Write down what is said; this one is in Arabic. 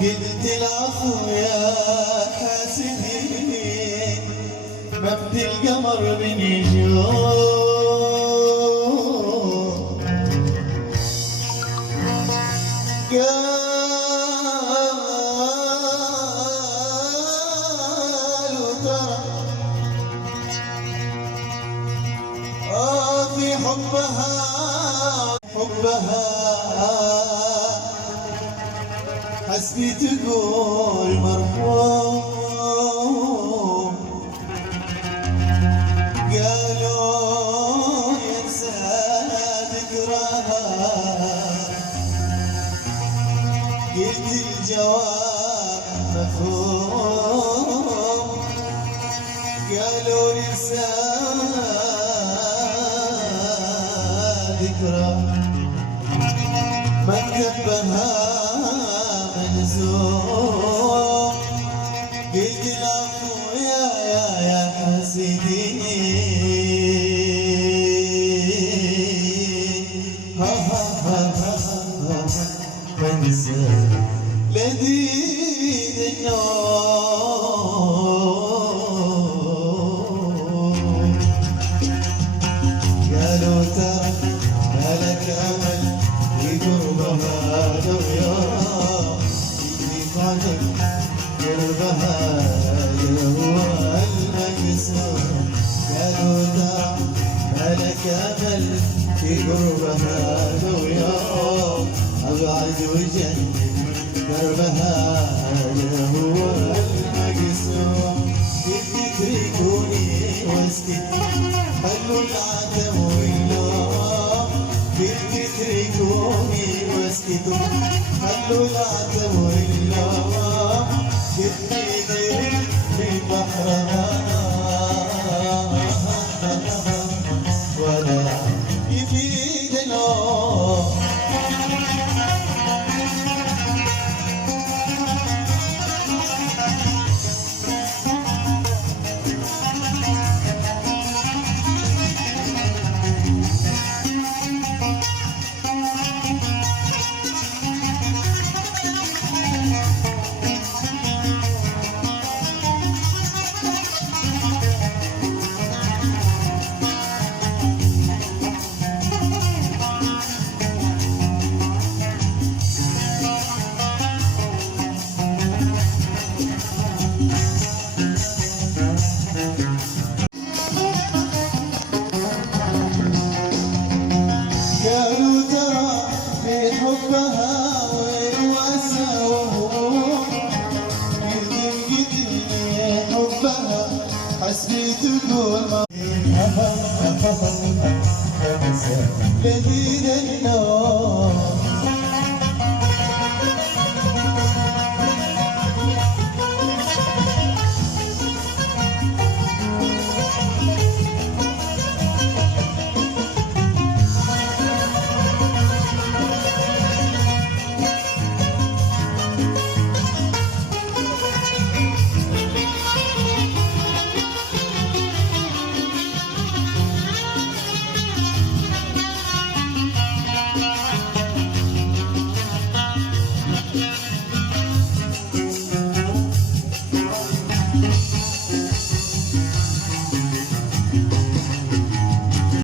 قلت العفو يا حاسدين مبدي القمر من يجوم قالوا ترى في حبها حسبي تقول مرحوم قالوا ينسى ذكرها قلت الجواب مفهوم قالوا ينسى ذكرها مكتبها منزوم قلت العفو يا حاسدين منزل لذيذ النوم قالوا ترى ما لك امل في قربها لو يوم قربها هو المقصود قالوا ترى ما لك امل في قربها لو يوم ابعد وجنب دربها هو المقصود تتركوني واسكت خلوا العتب واللوم تتركوني واسكتوا خلوا العتب واللوم جدي غير في بحرها ولا يفيد النوم